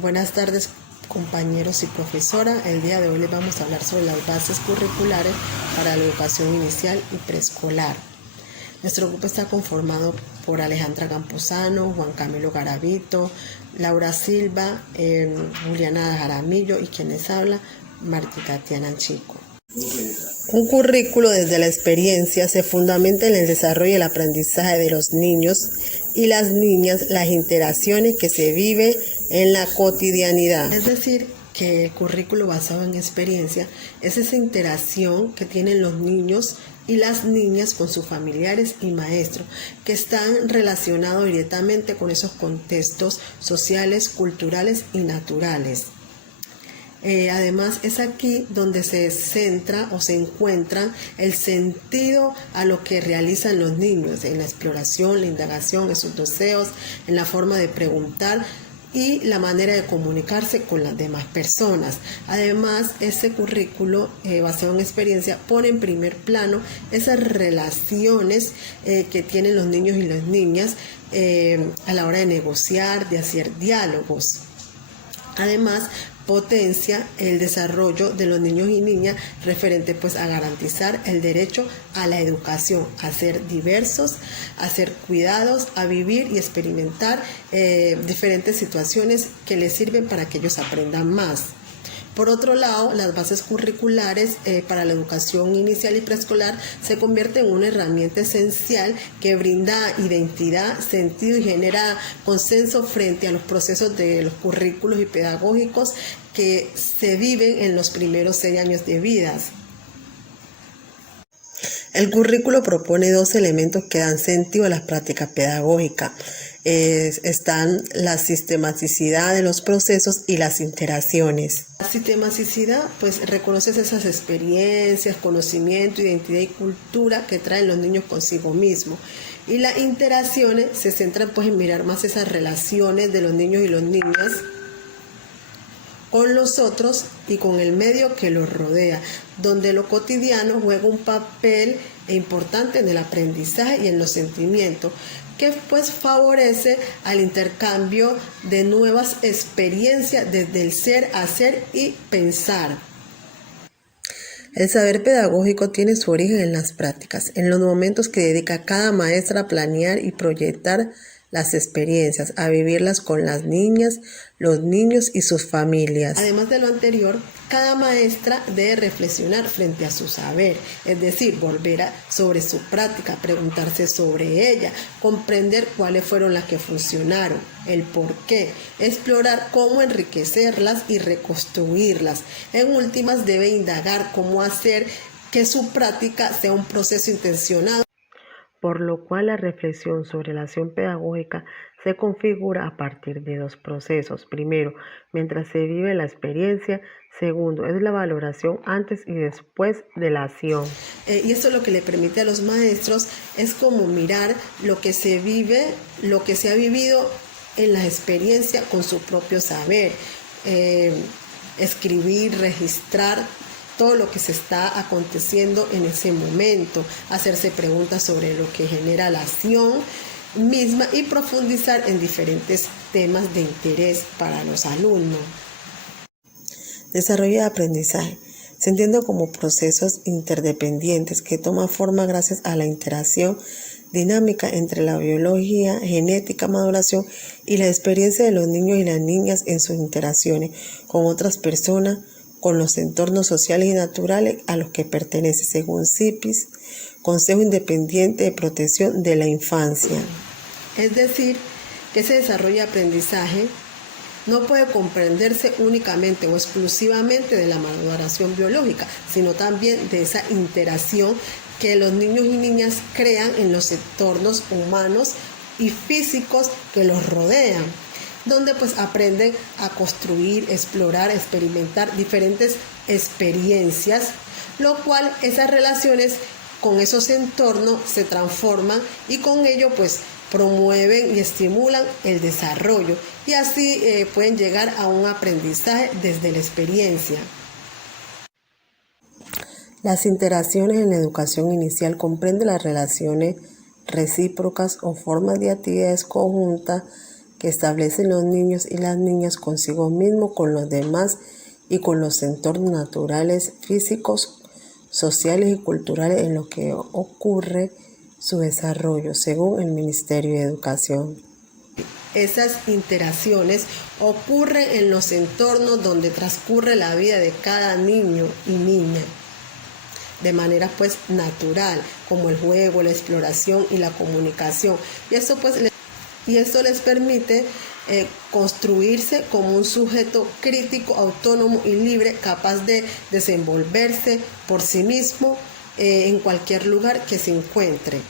Buenas tardes, compañeros y profesora. El día de hoy les vamos a hablar sobre las bases curriculares para la educación inicial y preescolar. Nuestro grupo está conformado por Alejandra Campuzano, Juan Camilo Garavito, Laura Silva, Juliana Jaramillo y quien les habla, Martí Tatiana Chico. Un currículo desde la experiencia se fundamenta en el desarrollo y el aprendizaje de los niños y las niñas, las interacciones que se viven en la cotidianidad. Es decir, que el currículo basado en experiencia es esa interacción que tienen los niños y las niñas con sus familiares y maestros, que están relacionados directamente con esos contextos sociales, culturales y naturales. Además es aquí donde se centra o se encuentra el sentido a lo que realizan los niños, en la exploración, la indagación, en sus deseos, en la forma de preguntar y la manera de comunicarse con las demás personas. Además, ese currículo basado en experiencia pone en primer plano esas relaciones que tienen los niños y las niñas a la hora de negociar, de hacer diálogos. Además, potencia el desarrollo de los niños y niñas referente pues a garantizar el derecho a la educación, a ser diversos, a ser cuidados, a vivir y experimentar diferentes situaciones que les sirven para que ellos aprendan más. Por otro lado, las bases curriculares para la educación inicial y preescolar se convierten en una herramienta esencial que brinda identidad, sentido y genera consenso frente a los procesos de los currículos y pedagógicos que se viven en los primeros 6 años de vida. El currículo propone 2 elementos que dan sentido a las prácticas pedagógicas. Están la sistematicidad de los procesos y las interacciones. La sistematicidad pues reconoce esas experiencias, conocimiento, identidad y cultura que traen los niños consigo mismos. Y las interacciones se centran pues en mirar más esas relaciones de los niños y las niñas con los otros y con el medio que los rodea, donde lo cotidiano juega un papel importante en el aprendizaje y en los sentimientos, que pues favorece al intercambio de nuevas experiencias desde el ser, hacer y pensar. El saber pedagógico tiene su origen en las prácticas, en los momentos que dedica cada maestra a planear y proyectar las experiencias, a vivirlas con las niñas, los niños y sus familias. Además de lo anterior, cada maestra debe reflexionar frente a su saber, es decir, volver sobre su práctica, preguntarse sobre ella, comprender cuáles fueron las que funcionaron, el por qué, explorar cómo enriquecerlas y reconstruirlas. En últimas, debe indagar cómo hacer que su práctica sea un proceso intencionado, por lo cual la reflexión sobre la acción pedagógica se configura a partir de 2 procesos. Primero, mientras se vive la experiencia. Segundo, es la valoración antes y después de la acción. Y eso lo que le permite a los maestros es como mirar lo que se vive, lo que se ha vivido en la experiencia con su propio saber. Escribir, registrar todo lo que se está aconteciendo en ese momento, hacerse preguntas sobre lo que genera la acción misma y profundizar en diferentes temas de interés para los alumnos. Desarrollo de aprendizaje se entiende como procesos interdependientes que toman forma gracias a la interacción dinámica entre la biología, genética, maduración y la experiencia de los niños y las niñas en sus interacciones con otras personas, con los entornos sociales y naturales a los que pertenece, según CIPIS, Consejo Independiente de Protección de la Infancia. Es decir, que ese desarrollo de aprendizaje no puede comprenderse únicamente o exclusivamente de la maduración biológica, sino también de esa interacción que los niños y niñas crean en los entornos humanos y físicos que los rodean, donde pues aprenden a construir, explorar, experimentar diferentes experiencias, lo cual esas relaciones con esos entornos se transforman y con ello pues promueven y estimulan el desarrollo y así pueden llegar a un aprendizaje desde la experiencia. Las interacciones en la educación inicial comprenden las relaciones recíprocas o formas de actividades conjuntas que establecen los niños y las niñas consigo mismo, con los demás y con los entornos naturales, físicos, sociales y culturales en los que ocurre su desarrollo, según el Ministerio de Educación. Esas interacciones ocurren en los entornos donde transcurre la vida de cada niño y niña, de manera pues natural, como el juego, la exploración y la comunicación. Y esto les permite construirse como un sujeto crítico, autónomo y libre, capaz de desenvolverse por sí mismo en cualquier lugar que se encuentre.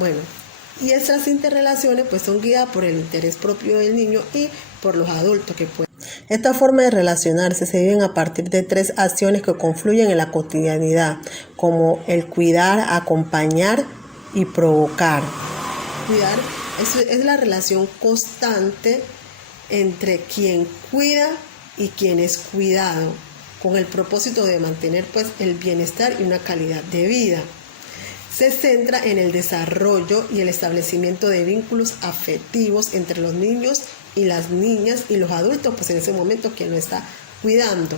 Bueno, y estas interrelaciones pues son guiadas por el interés propio del niño y por los adultos que pueden. Esta forma de relacionarse se vive a partir de 3 acciones que confluyen en la cotidianidad, como el cuidar, acompañar y provocar. Cuidar es la relación constante entre quien cuida y quien es cuidado, con el propósito de mantener pues el bienestar y una calidad de vida. Se centra en el desarrollo y el establecimiento de vínculos afectivos entre los niños y las niñas y los adultos, pues en ese momento quien lo está cuidando.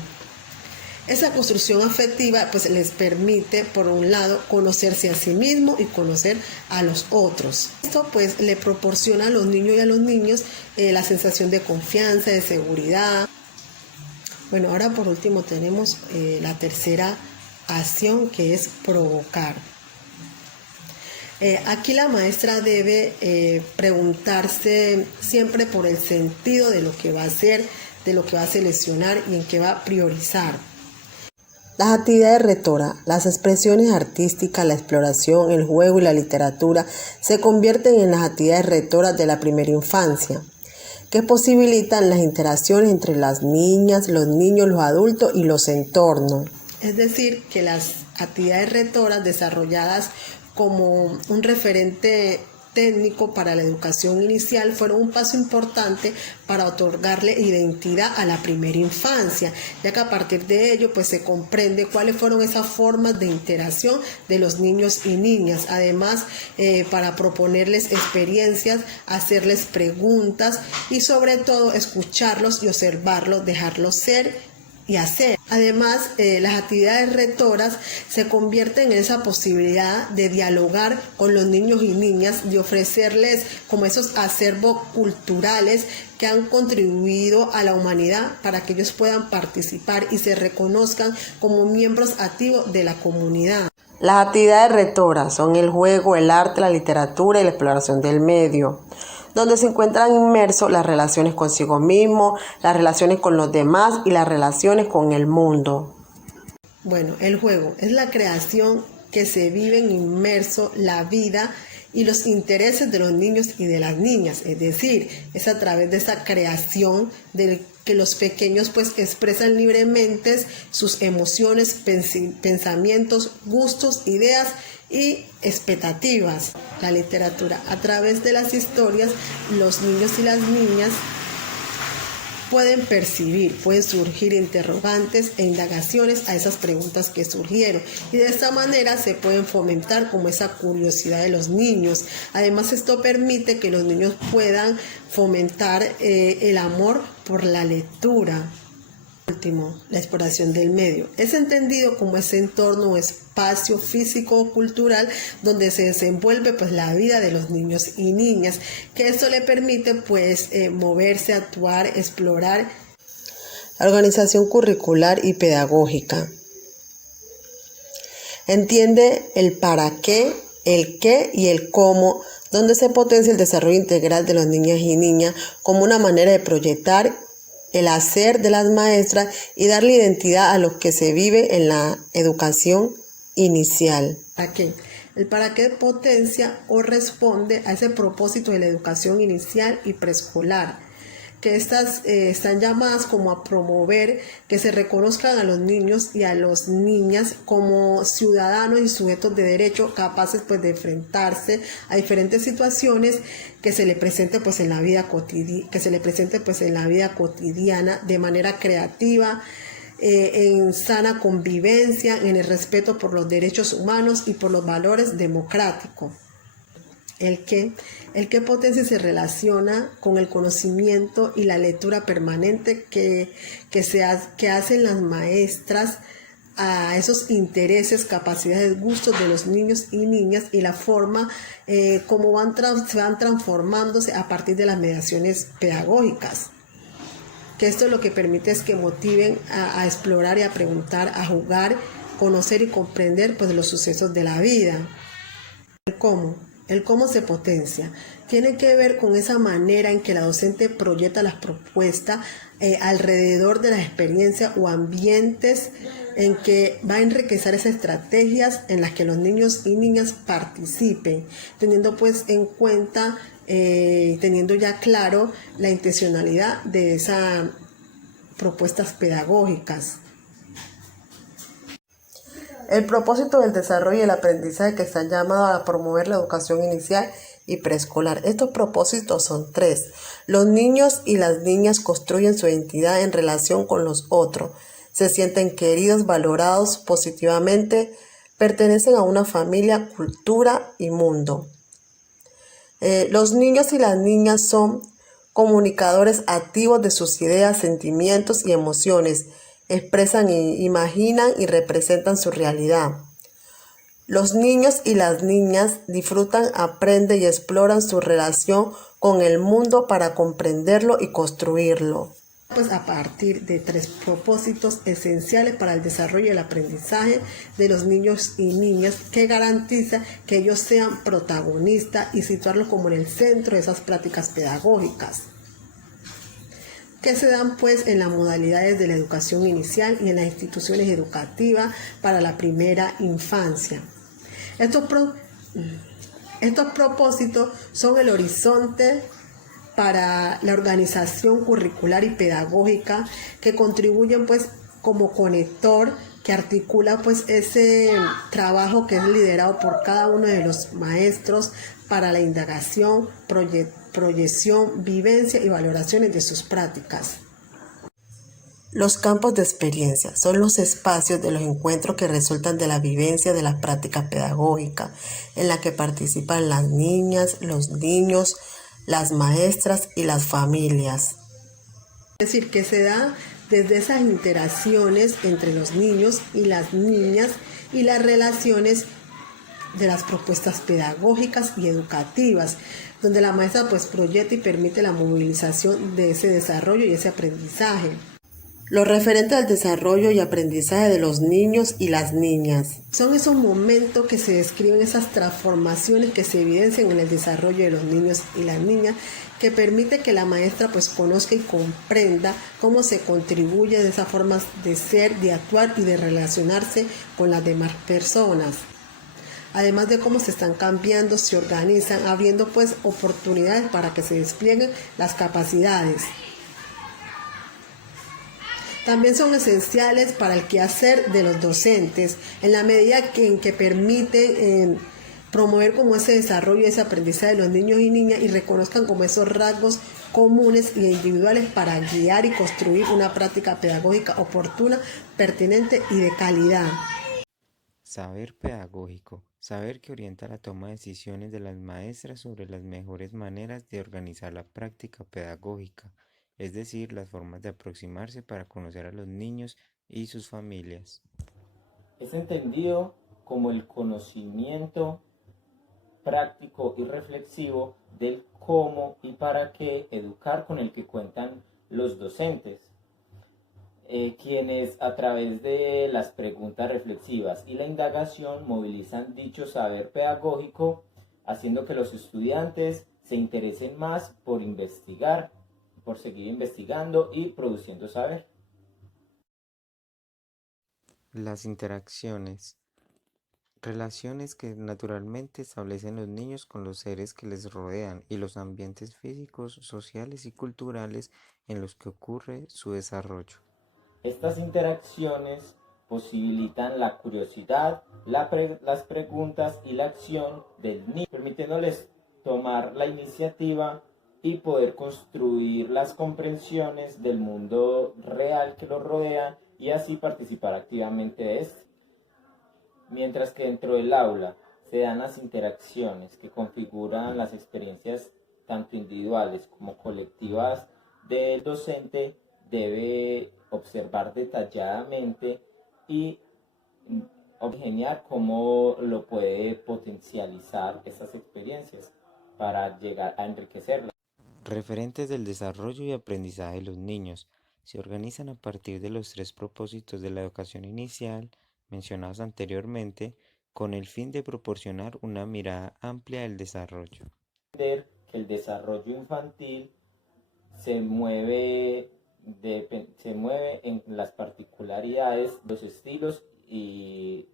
Esa construcción afectiva pues les permite, por un lado, conocerse a sí mismo y conocer a los otros. Esto pues le proporciona a los niños y a los niños la sensación de confianza, de seguridad. Bueno, ahora por último tenemos la tercera acción, que es provocar. Aquí la maestra debe preguntarse siempre por el sentido de lo que va a hacer, de lo que va a seleccionar y en qué va a priorizar. Las actividades rectoras, las expresiones artísticas, la exploración, el juego y la literatura se convierten en las actividades rectoras de la primera infancia, que posibilitan las interacciones entre las niñas, los niños, los adultos y los entornos. Es decir, que las actividades rectoras desarrolladas como un referente técnico para la educación inicial fueron un paso importante para otorgarle identidad a la primera infancia, ya que a partir de ello pues se comprende cuáles fueron esas formas de interacción de los niños y niñas. Además, para proponerles experiencias, hacerles preguntas y sobre todo escucharlos y observarlos, dejarlos ser y hacer. Además, las actividades rectoras se convierten en esa posibilidad de dialogar con los niños y niñas, de ofrecerles como esos acervos culturales que han contribuido a la humanidad para que ellos puedan participar y se reconozcan como miembros activos de la comunidad. Las actividades rectoras son el juego, el arte, la literatura y la exploración del medio, donde se encuentran inmersos las relaciones consigo mismo, las relaciones con los demás y las relaciones con el mundo. Bueno, el juego es la creación que se vive inmerso la vida y los intereses de los niños y de las niñas, es decir, es a través de esa creación de que los pequeños pues expresan libremente sus emociones, pensamientos, gustos, ideas y expectativas. La literatura, a través de las historias, los niños y las niñas pueden percibir, pueden surgir interrogantes e indagaciones a esas preguntas que surgieron, y de esta manera se pueden fomentar como esa curiosidad de los niños. Además, esto permite que los niños puedan fomentar el amor por la lectura. Último, la exploración del medio. Es entendido como ese entorno o espacio físico o cultural donde se desenvuelve pues la vida de los niños y niñas, que esto le permite pues moverse, actuar, explorar. La organización curricular y pedagógica. Entiende el para qué, el qué y el cómo, donde se potencia el desarrollo integral de los niños y niñas como una manera de proyectar el hacer de las maestras y darle identidad a lo que se vive en la educación inicial. ¿Para qué? El para qué potencia o responde a ese propósito de la educación inicial y preescolar, que estas están llamadas como a promover que se reconozcan a los niños y a las niñas como ciudadanos y sujetos de derecho capaces pues de enfrentarse a diferentes situaciones que se le presente pues en la vida cotidiana de manera creativa, en sana convivencia, en el respeto por los derechos humanos y por los valores democráticos. ¿El qué? El qué potencia se relaciona con el conocimiento y la lectura permanente que hacen las maestras a esos intereses, capacidades, gustos de los niños y niñas y la forma como se van transformándose a partir de las mediaciones pedagógicas. Que esto lo que permite es que motiven a explorar y a preguntar, a jugar, conocer y comprender pues los sucesos de la vida. El cómo se potencia. Tiene que ver con esa manera en que la docente proyecta las propuestas alrededor de las experiencias o ambientes en que va a enriquecer esas estrategias en las que los niños y niñas participen, teniendo pues en cuenta, teniendo ya claro la intencionalidad de esas propuestas pedagógicas. El propósito del desarrollo y el aprendizaje que están llamados a promover la educación inicial y preescolar. Estos propósitos son 3. Los niños y las niñas construyen su identidad en relación con los otros. Se sienten queridos, valorados positivamente, pertenecen a una familia, cultura y mundo. Los niños y las niñas son comunicadores activos de sus ideas, sentimientos y emociones. Expresan, imaginan y representan su realidad. Los niños y las niñas disfrutan, aprenden y exploran su relación con el mundo para comprenderlo y construirlo. Pues a partir de 3 propósitos esenciales para el desarrollo y el aprendizaje de los niños y niñas que garantiza que ellos sean protagonistas y situarlos como en el centro de esas prácticas pedagógicas que se dan pues en las modalidades de la educación inicial y en las instituciones educativas para la primera infancia. Estos propósitos son el horizonte para la organización curricular y pedagógica que contribuyen pues como conector que articula pues ese trabajo que es liderado por cada uno de los maestros para la indagación, proyección, vivencia y valoraciones de sus prácticas. Los campos de experiencia son los espacios de los encuentros que resultan de la vivencia de las prácticas pedagógicas, en la que participan las niñas, los niños, las maestras y las familias. Es decir, que se da desde esas interacciones entre los niños y las niñas y las relaciones de las propuestas pedagógicas y educativas, donde la maestra pues proyecta y permite la movilización de ese desarrollo y ese aprendizaje. Lo referente al desarrollo y aprendizaje de los niños y las niñas. Son esos momentos que se describen, esas transformaciones que se evidencian en el desarrollo de los niños y las niñas, que permite que la maestra pues conozca y comprenda cómo se contribuye de esas formas de ser, de actuar y de relacionarse con las demás personas. Además de cómo se están cambiando, se organizan, abriendo pues oportunidades para que se desplieguen las capacidades. También son esenciales para el quehacer de los docentes, en la medida en que permiten promover como ese desarrollo y ese aprendizaje de los niños y niñas y reconozcan como esos rasgos comunes e individuales para guiar y construir una práctica pedagógica oportuna, pertinente y de calidad. Saber pedagógico. Saber que orienta la toma de decisiones de las maestras sobre las mejores maneras de organizar la práctica pedagógica, es decir, las formas de aproximarse para conocer a los niños y sus familias. Es entendido como el conocimiento práctico y reflexivo del cómo y para qué educar con el que cuentan los docentes, quienes a través de las preguntas reflexivas y la indagación movilizan dicho saber pedagógico, haciendo que los estudiantes se interesen más por investigar, por seguir investigando y produciendo saber. Las interacciones. Relaciones que naturalmente establecen los niños con los seres que les rodean y los ambientes físicos, sociales y culturales en los que ocurre su desarrollo. Estas interacciones posibilitan la curiosidad, las preguntas y la acción del niño, permitiéndoles tomar la iniciativa y poder construir las comprensiones del mundo real que los rodea y así participar activamente de este. Mientras que dentro del aula se dan las interacciones que configuran las experiencias tanto individuales como colectivas del docente, debe observar detalladamente y ingeniar cómo lo puede potencializar esas experiencias para llegar a enriquecerlas. Referentes del desarrollo y aprendizaje de los niños se organizan a partir de los tres propósitos de la educación inicial mencionados anteriormente con el fin de proporcionar una mirada amplia del desarrollo. Que el desarrollo infantil se mueve, se mueve en las particularidades, los estilos y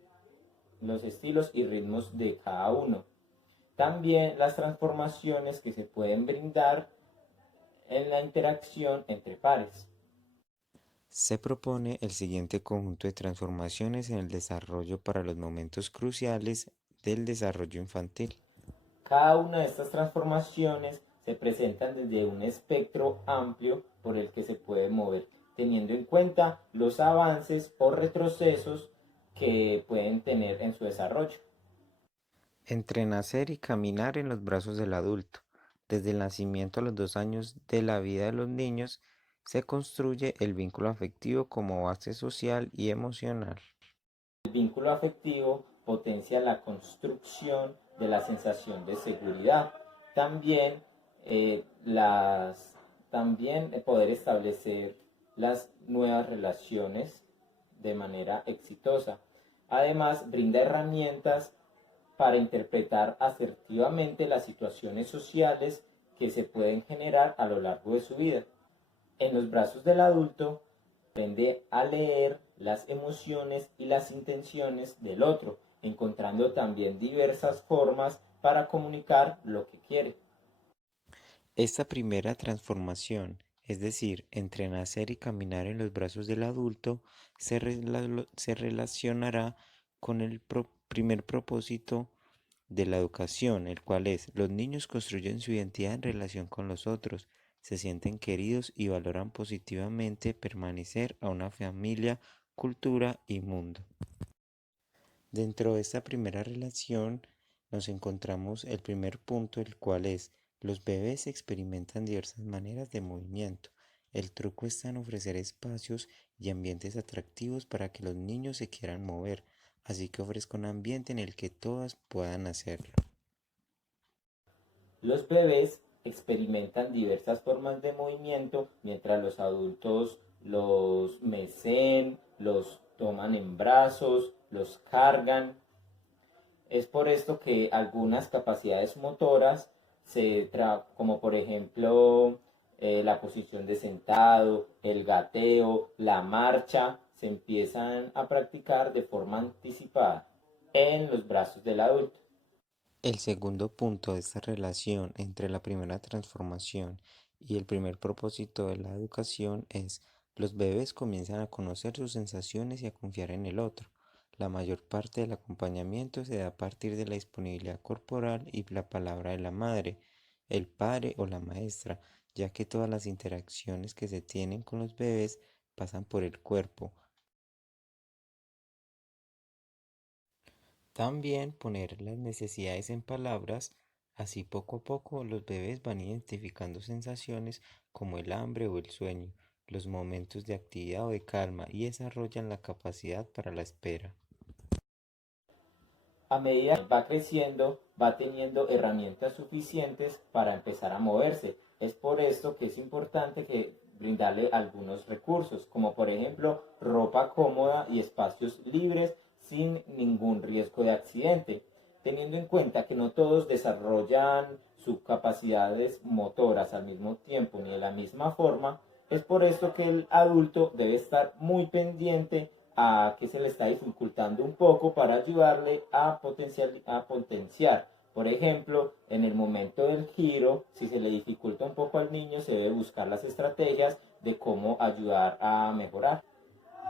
ritmos de cada uno. También las transformaciones que se pueden brindar en la interacción entre pares. Se propone el siguiente conjunto de transformaciones en el desarrollo para los momentos cruciales del desarrollo infantil. Cada una de estas transformaciones se presentan desde un espectro amplio por el que se puede mover, teniendo en cuenta los avances o retrocesos que pueden tener en su desarrollo. Entre nacer y caminar en los brazos del adulto. Desde el nacimiento a los 2 años de la vida de los niños se construye el vínculo afectivo como base social y emocional. El vínculo afectivo potencia la construcción de la sensación de seguridad. También, poder establecer las nuevas relaciones de manera exitosa. Además, brinda herramientas para interpretar asertivamente las situaciones sociales que se pueden generar a lo largo de su vida. En los brazos del adulto, aprende a leer las emociones y las intenciones del otro, encontrando también diversas formas para comunicar lo que quiere. Esta primera transformación, es decir, entre nacer y caminar en los brazos del adulto, se relacionará con el primer propósito de la educación, el cual es: los niños construyen su identidad en relación con los otros, se sienten queridos y valoran positivamente permanecer a una familia, cultura y mundo. Dentro de esta primera relación nos encontramos el primer punto, el cual es: los bebés experimentan diversas maneras de movimiento. El truco está en ofrecer espacios y ambientes atractivos para que los niños se quieran mover, así que ofrezca un ambiente en el que todas puedan hacerlo. Los bebés experimentan diversas formas de movimiento mientras los adultos los mecen, los toman en brazos, los cargan. Es por esto que algunas capacidades motoras, como por ejemplo la posición de sentado, el gateo, la marcha, se empiezan a practicar de forma anticipada en los brazos del adulto. El segundo punto de esta relación entre la primera transformación y el primer propósito de la educación es: los bebés comienzan a conocer sus sensaciones y a confiar en el otro. La mayor parte del acompañamiento se da a partir de la disponibilidad corporal y la palabra de la madre, el padre o la maestra, ya que todas las interacciones que se tienen con los bebés pasan por el cuerpo. También poner las necesidades en palabras, así poco a poco los bebés van identificando sensaciones como el hambre o el sueño, los momentos de actividad o de calma, y desarrollan la capacidad para la espera. A medida que va creciendo, va teniendo herramientas suficientes para empezar a moverse. Es por esto que es importante brindarle algunos recursos, como por ejemplo ropa cómoda y espacios libres sin ningún riesgo de accidente, teniendo en cuenta que no todos desarrollan sus capacidades motoras al mismo tiempo ni de la misma forma. Es por esto que el adulto debe estar muy pendiente a que se le está dificultando un poco para ayudarle a potenciar. Por ejemplo, en el momento del giro, si se le dificulta un poco al niño, se debe buscar las estrategias de cómo ayudar a mejorar.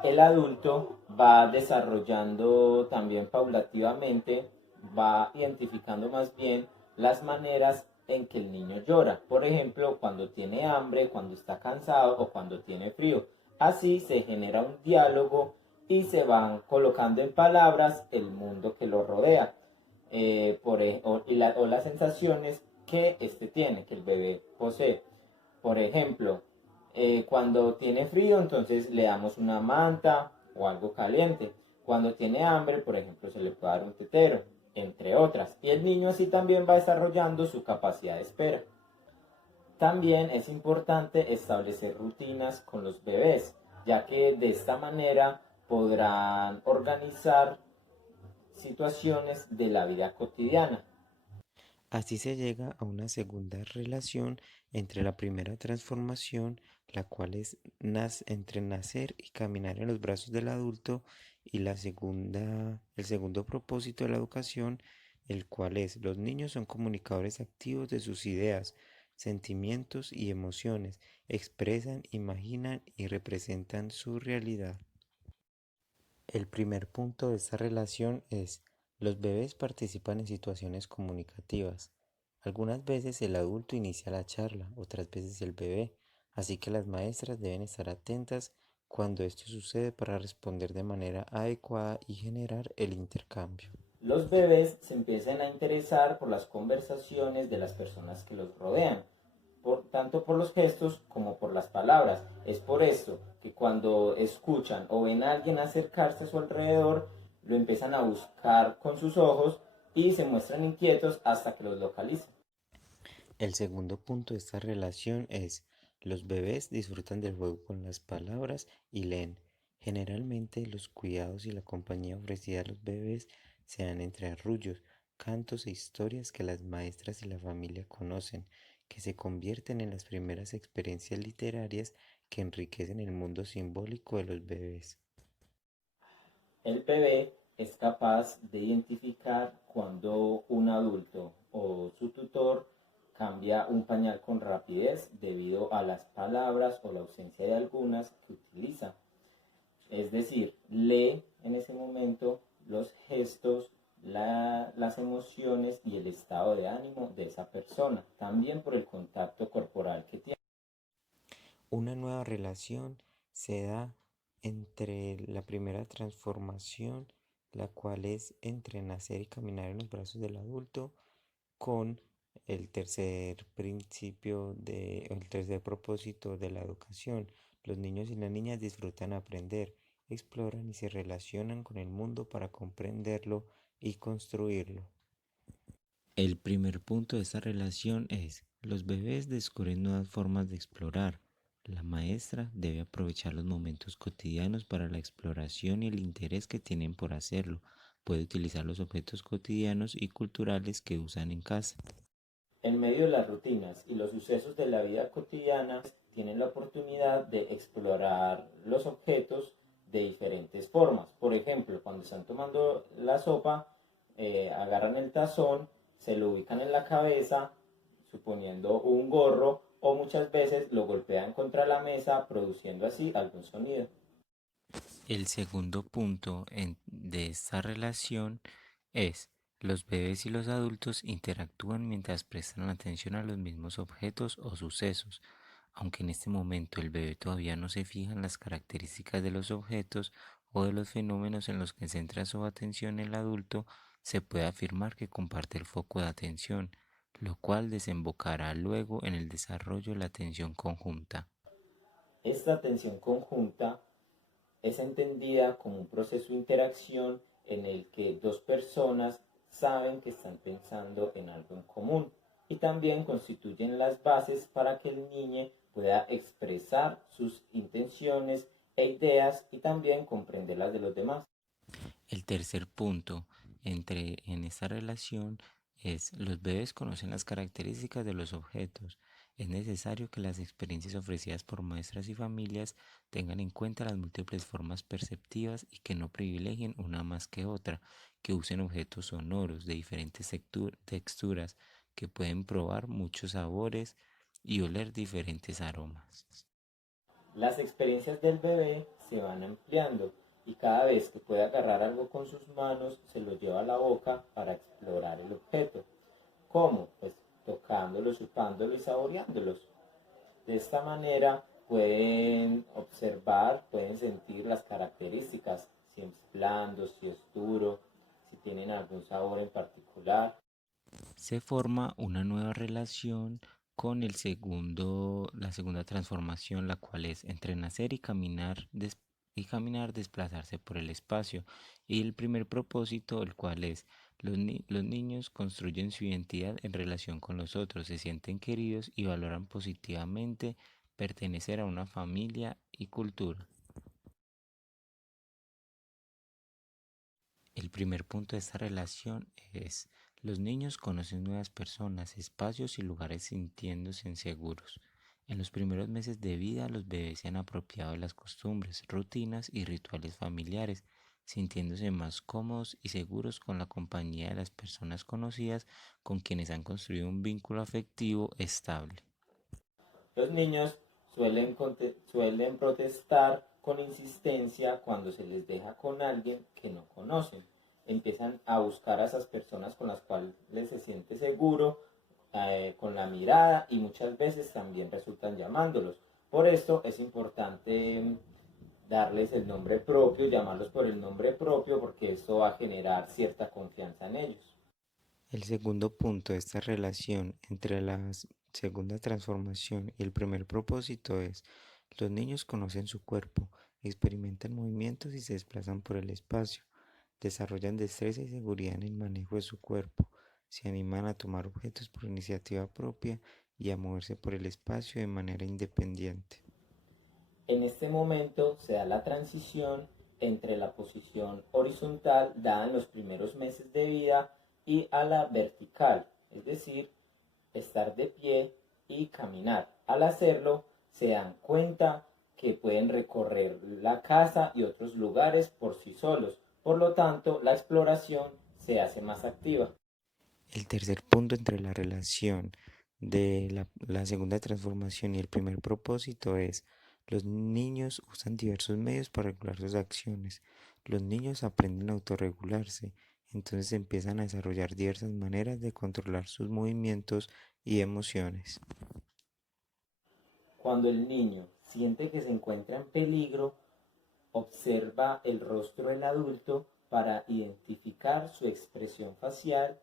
El adulto va desarrollando también paulativamente, va identificando más bien las maneras en que el niño llora. Por ejemplo, cuando tiene hambre, cuando está cansado o cuando tiene frío. Así se genera un diálogo y se van colocando en palabras el mundo que lo rodea. o las sensaciones que este tiene, que el bebé posee. Por ejemplo, cuando tiene frío, entonces le damos una manta o algo caliente. Cuando tiene hambre, por ejemplo, se le puede dar un tetero, entre otras. Y el niño así también va desarrollando su capacidad de espera. También es importante establecer rutinas con los bebés, ya que de esta manera podrán organizar situaciones de la vida cotidiana. Así se llega a una segunda relación entre la primera transformación, la cual es entre nacer y caminar en los brazos del adulto, y el segundo propósito de la educación, el cual es: los niños son comunicadores activos de sus ideas, sentimientos y emociones, expresan, imaginan y representan su realidad. El primer punto de esta relación es: los bebés participan en situaciones comunicativas. Algunas veces el adulto inicia la charla, otras veces el bebé, así que las maestras deben estar atentas cuando esto sucede para responder de manera adecuada y generar el intercambio. Los bebés se empiezan a interesar por las conversaciones de las personas que los rodean, tanto por los gestos como por las palabras. Es por esto que cuando escuchan o ven a alguien acercarse a su alrededor, lo empiezan a buscar con sus ojos y se muestran inquietos hasta que los localizan. El segundo punto de esta relación es: los bebés disfrutan del juego con las palabras y leen. Generalmente los cuidados y la compañía ofrecida a los bebés se dan entre arrullos, cantos e historias que las maestras y la familia conocen, que se convierten en las primeras experiencias literarias que enriquecen el mundo simbólico de los bebés. El bebé es capaz de identificar cuando un adulto o su tutor cambia un pañal con rapidez debido a las palabras o la ausencia de algunas que utiliza. Es decir, lee en ese momento los gestos, las emociones y el estado de ánimo de esa persona, también por el contacto corporal que tiene. Una nueva relación se da entre la primera transformación, la cual es entre nacer y caminar en los brazos del adulto, con el tercer el tercer propósito de la educación. Los niños y las niñas disfrutan aprender, exploran y se relacionan con el mundo para comprenderlo y construirlo. El primer punto de esta relación es: los bebés descubren nuevas formas de explorar. La maestra debe aprovechar los momentos cotidianos para la exploración y el interés que tienen por hacerlo. Puede utilizar los objetos cotidianos y culturales que usan en casa. En medio de las rutinas y los sucesos de la vida cotidiana, tienen la oportunidad de explorar los objetos de diferentes formas. Por ejemplo, cuando están tomando la sopa, agarran el tazón, se lo ubican en la cabeza, suponiendo un gorro, o muchas veces lo golpean contra la mesa, produciendo así algún sonido. El segundo punto de esta relación es: los bebés y los adultos interactúan mientras prestan atención a los mismos objetos o sucesos. Aunque en este momento el bebé todavía no se fija en las características de los objetos o de los fenómenos en los que centra su atención el adulto, se puede afirmar que comparte el foco de atención, lo cual desembocará luego en el desarrollo de la atención conjunta. Esta atención conjunta es entendida como un proceso de interacción en el que dos personas saben que están pensando en algo en común y también constituyen las bases para que el niño pueda expresar sus intenciones e ideas y también comprender las de los demás. El tercer punto en esta relación es: los bebés conocen las características de los objetos. Es necesario que las experiencias ofrecidas por maestras y familias tengan en cuenta las múltiples formas perceptivas y que no privilegien una más que otra, que usen objetos sonoros de diferentes texturas, que pueden probar muchos sabores y oler diferentes aromas. Las experiencias del bebé se van ampliando y cada vez que puede agarrar algo con sus manos se lo lleva a la boca para explorar el objeto. ¿Cómo? Pues tocándolo, chupándolo y saboreándolos. De esta manera pueden observar, pueden sentir las características, si es blando, si es duro, si tienen algún sabor en particular. Se forma una nueva relación con la segunda transformación, la cual es entre nacer y caminar, desplazarse por el espacio. Y el primer propósito, el cual es los niños construyen su identidad en relación con los otros, se sienten queridos y valoran positivamente pertenecer a una familia y cultura. El primer punto de esta relación es: los niños conocen nuevas personas, espacios y lugares sintiéndose inseguros. En los primeros meses de vida, los bebés se han apropiado de las costumbres, rutinas y rituales familiares, sintiéndose más cómodos y seguros con la compañía de las personas conocidas con quienes han construido un vínculo afectivo estable. Los niños suelen protestar con insistencia cuando se les deja con alguien que no conocen. Empiezan a buscar a esas personas con las cuales se siente seguro, con la mirada, y muchas veces también resultan llamándolos. Por esto es importante darles el nombre propio, llamarlos por el nombre propio, porque esto va a generar cierta confianza en ellos. El segundo punto de esta relación entre la segunda transformación y el primer propósito es: los niños conocen su cuerpo, experimentan movimientos y se desplazan por el espacio, desarrollan destreza y seguridad en el manejo de su cuerpo, se animan a tomar objetos por iniciativa propia y a moverse por el espacio de manera independiente. En este momento se da la transición entre la posición horizontal dada en los primeros meses de vida y a la vertical, es decir, estar de pie y caminar. Al hacerlo, se dan cuenta que pueden recorrer la casa y otros lugares por sí solos. Por lo tanto, la exploración se hace más activa. El tercer punto entre la relación de la segunda transformación y el primer propósito es: los niños usan diversos medios para regular sus acciones. Los niños aprenden a autorregularse, entonces empiezan a desarrollar diversas maneras de controlar sus movimientos y emociones. Cuando el niño siente que se encuentra en peligro, observa el rostro del adulto para identificar su expresión facial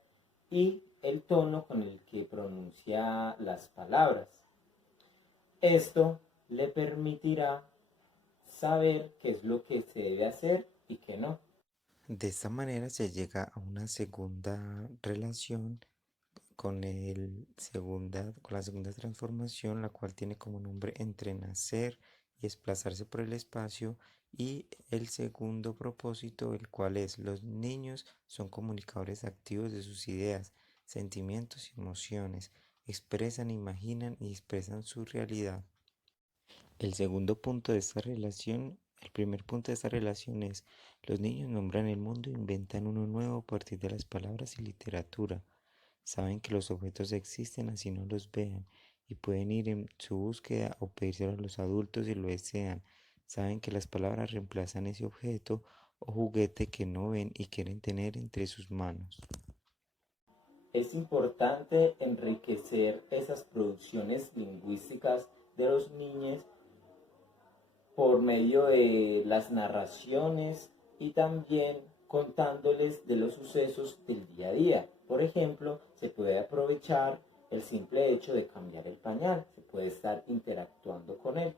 y el tono con el que pronuncia las palabras. Esto le permitirá saber qué es lo que se debe hacer y qué no. De esta manera se llega a una segunda relación con la segunda transformación, la cual tiene como nombre entre nacer y desplazarse por el espacio, y el segundo propósito, el cual es: los niños son comunicadores activos de sus ideas, sentimientos y emociones, expresan, imaginan y expresan su realidad. El segundo punto de esta relación, el primer punto de esta relación es: los niños nombran el mundo e inventan uno nuevo a partir de las palabras y literatura. Saben que los objetos existen así no los vean, y pueden ir en su búsqueda o pedírselo a los adultos si lo desean. Saben que las palabras reemplazan ese objeto o juguete que no ven y quieren tener entre sus manos. Es importante enriquecer esas producciones lingüísticas de los niños por medio de las narraciones y también contándoles de los sucesos del día a día. Por ejemplo, se puede aprovechar el simple hecho de cambiar el pañal, se puede estar interactuando con él.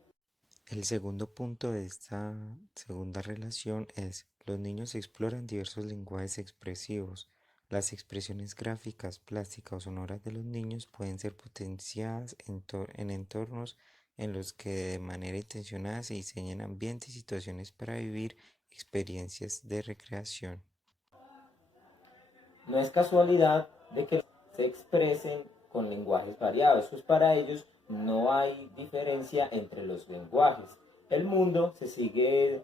El segundo punto de esta segunda relación es: los niños exploran diversos lenguajes expresivos. Las expresiones gráficas, plásticas o sonoras de los niños pueden ser potenciadas en entornos en los que de manera intencionada se diseñan ambientes y situaciones para vivir experiencias de recreación. No es casualidad de que se expresen con lenguajes variados, pues para ellos no hay diferencia entre los lenguajes. El mundo se sigue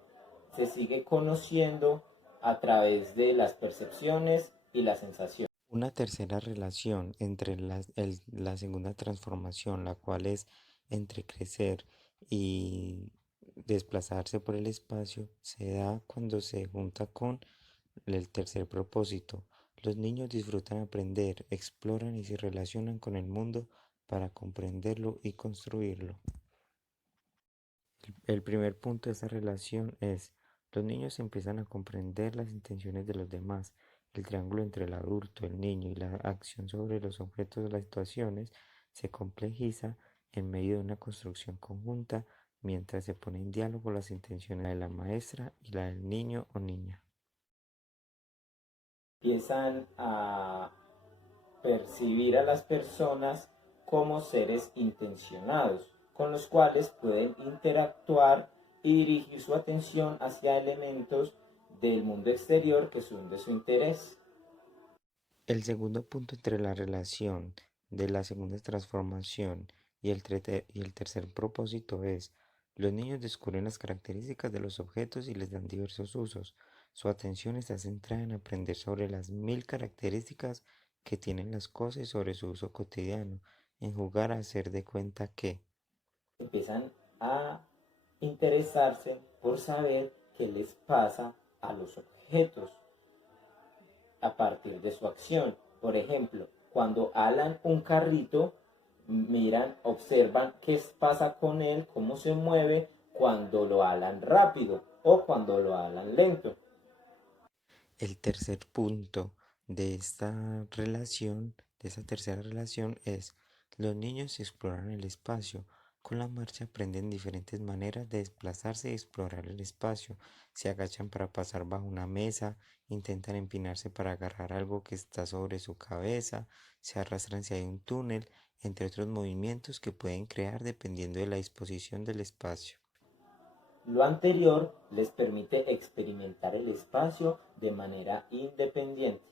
conociendo a través de las percepciones y las sensaciones. Una tercera relación entre la segunda transformación, la cual es entre crecer y desplazarse por el espacio, se da cuando se junta con el tercer propósito. Los niños disfrutan aprender, exploran y se relacionan con el mundo para comprenderlo y construirlo. El primer punto de esta relación es: los niños empiezan a comprender las intenciones de los demás, El triángulo entre el adulto, el niño y la acción sobre los objetos o las situaciones se complejiza en medio de una construcción conjunta mientras se pone en diálogo las intenciones de la maestra y la del niño o niña. Empiezan a percibir a las personas como seres intencionados, con los cuales pueden interactuar y dirigir su atención hacia elementos del mundo exterior que son de su interés. El segundo punto entre la relación de la segunda transformación y el tercer propósito es: los niños descubren las características de los objetos y les dan diversos usos. Su atención está centrada en aprender sobre las 1000 características que tienen las cosas y sobre su uso cotidiano, en jugar a hacer de cuenta que. Empiezan a interesarse por saber qué les pasa a los objetos a partir de su acción. Por ejemplo, cuando alan un carrito, miran, observan qué pasa con él, cómo se mueve cuando lo alan rápido o cuando lo alan lento. El tercer punto de esta relación, de esa tercera relación, es: los niños exploran el espacio. Con la marcha aprenden diferentes maneras de desplazarse y explorar el espacio. Se agachan para pasar bajo una mesa, intentan empinarse para agarrar algo que está sobre su cabeza, se arrastran si hay un túnel, entre otros movimientos que pueden crear dependiendo de la disposición del espacio. Lo anterior les permite experimentar el espacio de manera independiente.